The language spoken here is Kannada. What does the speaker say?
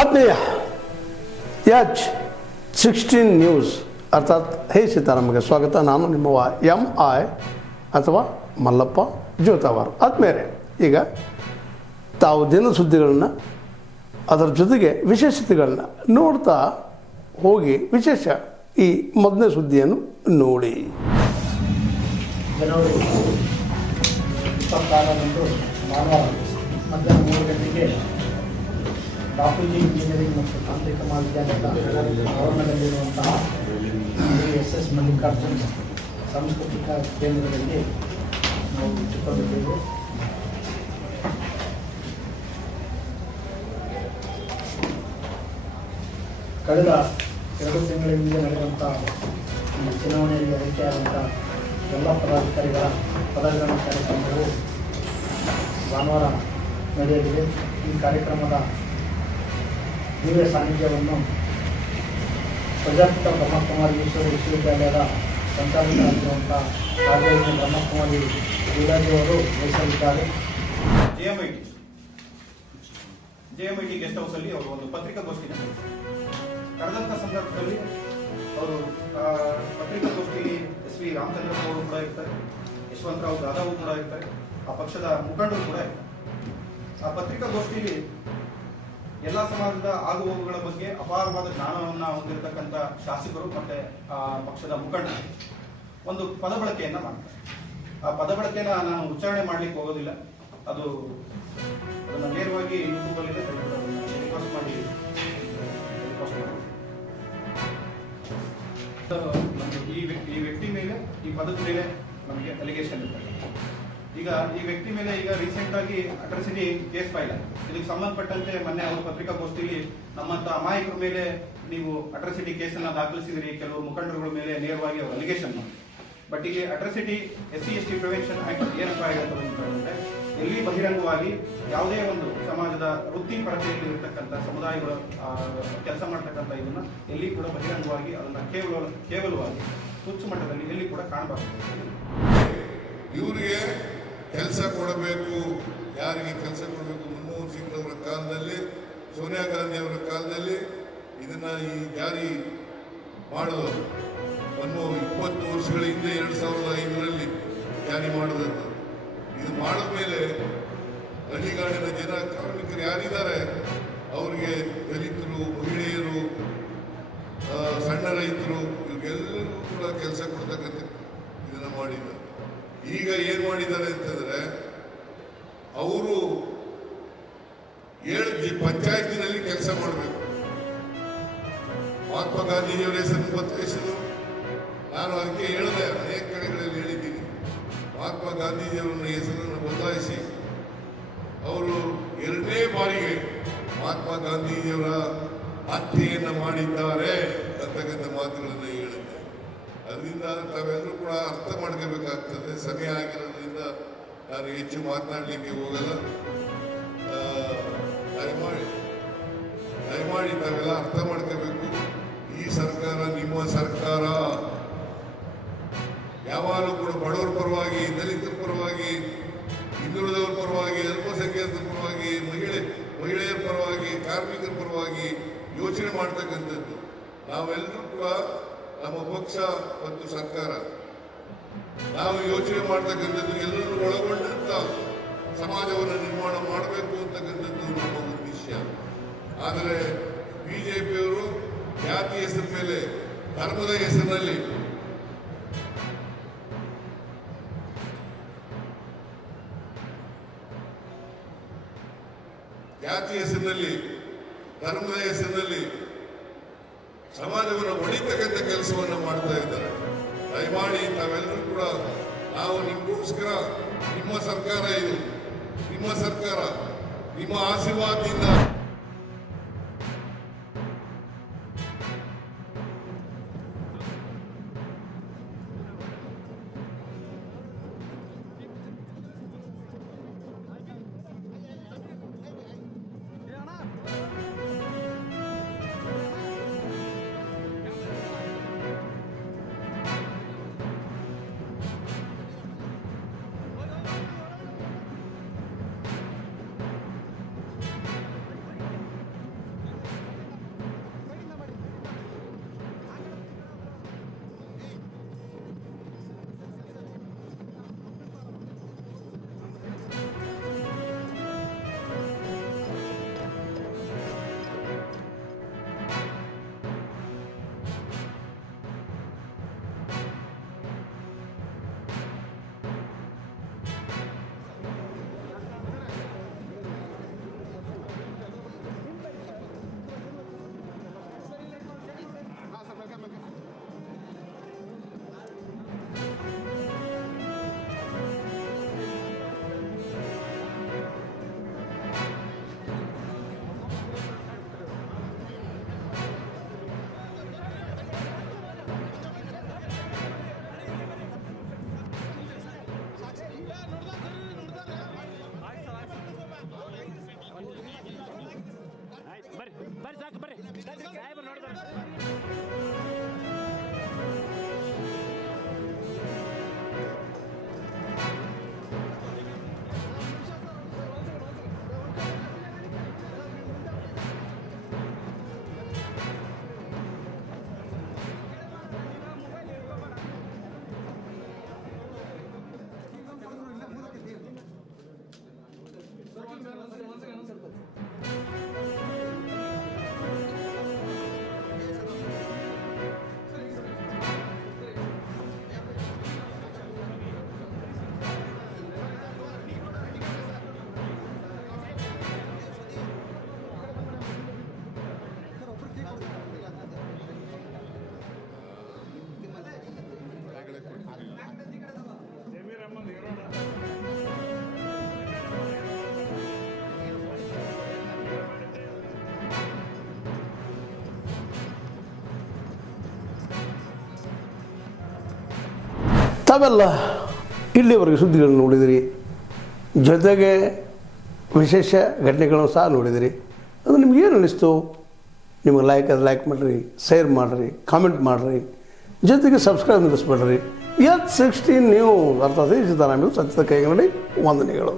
ಆತ್ಮೀಯ H16 ನ್ಯೂಸ್ ಅರ್ಥಾತ್ ಹೇ ಸೀತಾರಾಮಗೆ ಸ್ವಾಗತ. ನಾನು ನಿಮ್ಮವ MI ಅಥವಾ ಮಲ್ಲಪ್ಪ ಜೋತಾವಾರ್. ಆದ್ಮೇಲೆ ಈಗ ತಾವು ದಿನ ಸುದ್ದಿಗಳನ್ನು ಅದರ ಜೊತೆಗೆ ವಿಶೇಷತೆಗಳನ್ನ ನೋಡ್ತಾ ಹೋಗಿ ವಿಶೇಷ ಈ ಮೊದಲನೇ ಸುದ್ದಿಯನ್ನು ನೋಡಿ. ಜನವರಿ 26ರಂದು ಭಾನುವಾರ ಮಧ್ಯಾಹ್ನ 3 ಗಂಟೆಗೆ ಬಾಪೂಜಿ ಇಂಜಿನಿಯರಿಂಗ್ ಮತ್ತು ತಾಂತ್ರಿಕ ಮಹಾವಿದ್ಯಾಲಯದ ಆವರಣದಲ್ಲಿರುವಂತಹ SS ಮಲ್ಲಿಕಾರ್ಜುನ್ ಸಾಂಸ್ಕೃತಿಕ ಕೇಂದ್ರದಲ್ಲಿ ನಾವು ಇಟ್ಟುಕೊಂಡಿದ್ದೇವೆ. ಕಳೆದ 2 ತಿಂಗಳ ಹಿಂದೆ ನಡೆದಂಥ ಚುನಾವಣೆಯಲ್ಲಿ ಆಯ್ಕೆಯಾದಂಥ ಎಲ್ಲ ಪದಾಧಿಕಾರಿಗಳ ಪದಗ್ರಹಣ ಕಾರ್ಯಕ್ರಮವು ಭಾನುವಾರ ನಡೆಯಲಿದೆ. ಈ ಕಾರ್ಯಕ್ರಮದ ದಿವ್ಯ ಸಾನ್ನಿಧ್ಯವನ್ನು ಪ್ರಜಾಪಿತ ಬ್ರಹ್ಮಕುಮಾರಿ ಈಶ್ವರ ವಿಶ್ವವಿದ್ಯಾಲಯದ ಸಂಚಾಲಕರಾಗಿರುವಂಥ ರಾಜೇಂದ್ರ ಬ್ರಹ್ಮಕುಮಾರಿ ಅವರು ವಹಿಸಲಿದ್ದಾರೆ. JMIT ಗೆಸ್ಟ್ ಹೌಸಲ್ಲಿ ಅವರು ಒಂದು ಪತ್ರಿಕಾಗೋಷ್ಠಿನ ಕರೆದಂಥ ಸಂದರ್ಭದಲ್ಲಿ ಅವರು ಪತ್ರಿಕಾಗೋಷ್ಠಿಯಲ್ಲಿ SV ರಾಮಚಂದ್ರಪ್ಪ ಅವರು ಕೂಡ ಇರ್ತಾರೆ, ಯಶವಂತರಾವ್ ಜಾಧವ್ ಕೂಡ ಇರ್ತಾರೆ, ಆ ಪಕ್ಷದ ಮುಖಂಡರು ಕೂಡ ಇರ್ತಾರೆ. ಆ ಪತ್ರಿಕಾಗೋಷ್ಠಿಯಲ್ಲಿ ಎಲ್ಲ ಸಮಾಜದ ಆಗುಹೋಗುಗಳ ಬಗ್ಗೆ ಅಪಾರವಾದ ಜ್ಞಾನವನ್ನ ಹೊಂದಿರತಕ್ಕಂಥ ಶಾಸಕರು ಮತ್ತೆ ಆ ಪಕ್ಷದ ಮುಖಂಡರು ಒಂದು ಪದ ಬಳಕೆಯನ್ನ ಮಾಡ್ತಾರೆ. ಆ ಪದ ಬಳಕೆನ ನಾನು ಉಚ್ಚಾರಣೆ ಮಾಡ್ಲಿಕ್ಕೆ ಹೋಗೋದಿಲ್ಲ, ಅದನ್ನ ನೇರವಾಗಿ ಯೂಟ್ಯೂಬಲ್ಲಿ ರಿಕ್ವೆಸ್ಟ್ ಮಾಡಿ ಈ ವ್ಯಕ್ತಿ ಮೇಲೆ ಈ ಪದದ ಮೇಲೆ ನಮಗೆ ಅಲಿಗೇಷನ್ ಇರ್ತದೆ. ಈಗ ಈ ವ್ಯಕ್ತಿ ಮೇಲೆ ಈಗ ರೀಸೆಂಟ್ ಆಗಿ ಅಟ್ರಾಸಿಟಿ ಕೇಸ್ ಫೈಲ್ ಆಗಿದೆ. ಇದಕ್ಕೆ ಸಂಬಂಧಪಟ್ಟಂತೆ ಮೊನ್ನೆ ಅವರು ಪತ್ರಿಕಾಗೋಷ್ಠಿಯಲ್ಲಿ ನಮ್ಮಂತ ಅಮಾಯಕರ ಮೇಲೆ ನೀವು ಅಟ್ರಾಸಿಟಿ ಕೇಸನ್ನ ದಾಖಲಿಸಿದಿರಿ, ಕೆಲವು ಮುಖಂಡರುಗಳ ಮೇಲೆ ನೇರವಾಗಿ ಅವರು ಅಲಿಗೇಷನ್ ಮಾಡಿ. ಬಟ್ ಈಗ ಅಟ್ರಾಸಿಟಿ SC/ST ಪ್ರಿವೆನ್ಷನ್ ಆಕ್ಟ್ ಏನಪ್ಪಾ ಆಗಿರ್ತದೆ ಅಂತಂದ್ರೆ, ಎಲ್ಲಿ ಬಹಿರಂಗವಾಗಿ ಯಾವುದೇ ಒಂದು ಸಮಾಜದ ವೃತ್ತಿಪರತೆಯಲ್ಲಿ ಇರತಕ್ಕಂಥ ಸಮುದಾಯಗಳು ಕೆಲಸ ಮಾಡ್ತಕ್ಕಂಥ ಇದನ್ನ ಎಲ್ಲಿ ಕೂಡ ಬಹಿರಂಗವಾಗಿ ಅದನ್ನ ಕೇವಲವಾಗಿ ತುಚ್ಛ ಮಟ್ಟದಲ್ಲಿ ಎಲ್ಲಿ ಕೂಡ ಕಾಣಬಾರದು. ಇವರಿಗೆ ಕೆಲಸ ಕೊಡಬೇಕು. ಯಾರಿಗೆ ಕೆಲಸ ಕೊಡಬೇಕು? ಮನಮೋಹನ್ ಸಿಂಗ್ ಅವರ ಕಾಲದಲ್ಲಿ, ಸೋನಿಯಾ ಗಾಂಧಿ ಅವರ ಕಾಲದಲ್ಲಿ ಇದನ್ನ ಈ ಜಾರಿ ಮಾಡೋದು 20 ವರ್ಷಗಳ ಹಿಂದೆ 2005ರಲ್ಲಿ ಜಾರಿ ಮಾಡೋದಂತ. ಇದು ಮಾಡಿದ ಮೇಲೆ ಹಳ್ಳಿಗಾಡಿನ ಜನ ಕಾರ್ಮಿಕರು ಯಾರಿದ್ದಾರೆ ಅವರಿಗೆ ದಲಿತರು, ಮಹಿಳೆಯರು, ಸಣ್ಣ ರೈತರು ಇವ್ರಿಗೆಲ್ಲರೂ ಕೂಡ ಕೆಲಸ ಕೊಡ್ತಕ್ಕಂಥ ಇದನ್ನ ಮಾಡಿದ್ದಾರೆ. ಈಗ ಏನ್ ಮಾಡಿದ್ದಾರೆ ಅಂತಂದ್ರೆ, ಅವರು 7 ಪಂಚಾಯತಿನಲ್ಲಿ ಕೆಲಸ ಮಾಡಬೇಕು. ಮಹಾತ್ಮ ಗಾಂಧೀಜಿಯವರ ಹೆಸರನ್ನು ಬದಲಾಯಿಸಿದ್ರು. ನಾನು ಅದಕ್ಕೆ ಹೇಳಿದೆ, ಅನೇಕ ಕಡೆಗಳಲ್ಲಿ ಹೇಳಿದ್ದೀನಿ. ಮಹಾತ್ಮ ಗಾಂಧೀಜಿಯವರ ಹೆಸರನ್ನು ಬದಲಾಯಿಸಿ ಅವರು 2ನೇ ಬಾರಿಗೆ ಮಹಾತ್ಮ ಗಾಂಧೀಜಿಯವರ ಹತ್ಯೆಯನ್ನು ಮಾಡಿದ್ದಾರೆ ಅಂತಕ್ಕಂಥ ಮಾತುಗಳನ್ನು ಹೇಳಿದ್ದೆ. ಅದರಿಂದ ತಾವೆಲ್ಲರೂ ಕೂಡ ಅರ್ಥ ಮಾಡ್ಕೋಬೇಕಾಗ್ತದೆ. ಸಮಯ ಆಗಿರೋದ್ರಿಂದ ನಾನು ಹೆಚ್ಚು ಮಾತನಾಡಲಿಕ್ಕೆ ಹೋಗಲ್ಲ. ದಯಮಾಡಿ ತಾವೆಲ್ಲ ಅರ್ಥ ಮಾಡ್ಕೋಬೇಕು. ಈ ಸರ್ಕಾರ ನಿಮ್ಮ ಸರ್ಕಾರ. ಯಾವಾಗಲೂ ಕೂಡ ಬಡವರ ಪರವಾಗಿ, ದಲಿತರ ಪರವಾಗಿ, ಹಿಂದುಳಿದವರ ಪರವಾಗಿ, ಅಲ್ಪಸಂಖ್ಯಾತರ ಪರವಾಗಿ, ಮಹಿಳೆಯರ ಪರವಾಗಿ, ಕಾರ್ಮಿಕರ ಪರವಾಗಿ ಯೋಚನೆ ಮಾಡ್ತಕ್ಕಂಥದ್ದು. ನಾವೆಲ್ಲರೂ ಕೂಡ ನಮ್ಮ ಪಕ್ಷ ಮತ್ತು ಸರ್ಕಾರ ನಾವು ಯೋಚನೆ ಮಾಡ್ತಕ್ಕಂಥದ್ದು ಎಲ್ಲರೂ ಒಳಗೊಂಡಂತ ಸಮಾಜವನ್ನು ನಿರ್ಮಾಣ ಮಾಡಬೇಕು ಅಂತಕ್ಕಂಥದ್ದು ನಮ್ಮ ಉದ್ದೇಶ. ಆದರೆ BJPಯವರು ಜಾತಿ ಹೆಸರ ಮೇಲೆ, ಧರ್ಮದ ಹೆಸರಿನಲ್ಲಿ ಧರ್ಮದ ಹೆಸರಿನಲ್ಲಿ ಸಮಾಜವನ್ನು ಹೊಡಿತಕ್ಕಂಥ ಕೆಲಸವನ್ನು ಮಾಡ್ತಾ ಇದ್ದಾರೆ. ದಯಮಾಡಿ ತಾವೆಲ್ಲರೂ ಕೂಡ ನಾವು ನಿಮಗೋಸ್ಕರ, ನಿಮ್ಮ ಸರ್ಕಾರ ಇದು, ನಿಮ್ಮ ಸರ್ಕಾರ, ನಿಮ್ಮ ಆಶೀರ್ವಾದದಿಂದ ತಾವೆಲ್ಲ ಇಲ್ಲಿವರೆಗೆ ಸುದ್ದಿಗಳನ್ನು ನೋಡಿದಿರಿ, ಜೊತೆಗೆ ವಿಶೇಷ ಘಟನೆಗಳನ್ನು ಸಹ ನೋಡಿದಿರಿ. ಅದು ನಿಮ್ಗೇನು ಅನ್ನಿಸ್ತು? ನಿಮಗೆ ಲೈಕ್ ಮಾಡಿರಿ, ಶೇರ್ ಮಾಡಿರಿ, ಕಾಮೆಂಟ್ ಮಾಡಿರಿ, ಜೊತೆಗೆ ಸಬ್ಸ್ಕ್ರೈಬ್ ನಿಲ್ಲಿಸ್ಬೇಡ್ರಿ. H16 ನ್ಯೂಸ್ ಅರ್ಥಾತ್ ಸೀತಾರಾಮ್ ಸತ್ಯದ ಕೈಗನ್ನಡಿ ವಂದನೆಗಳು.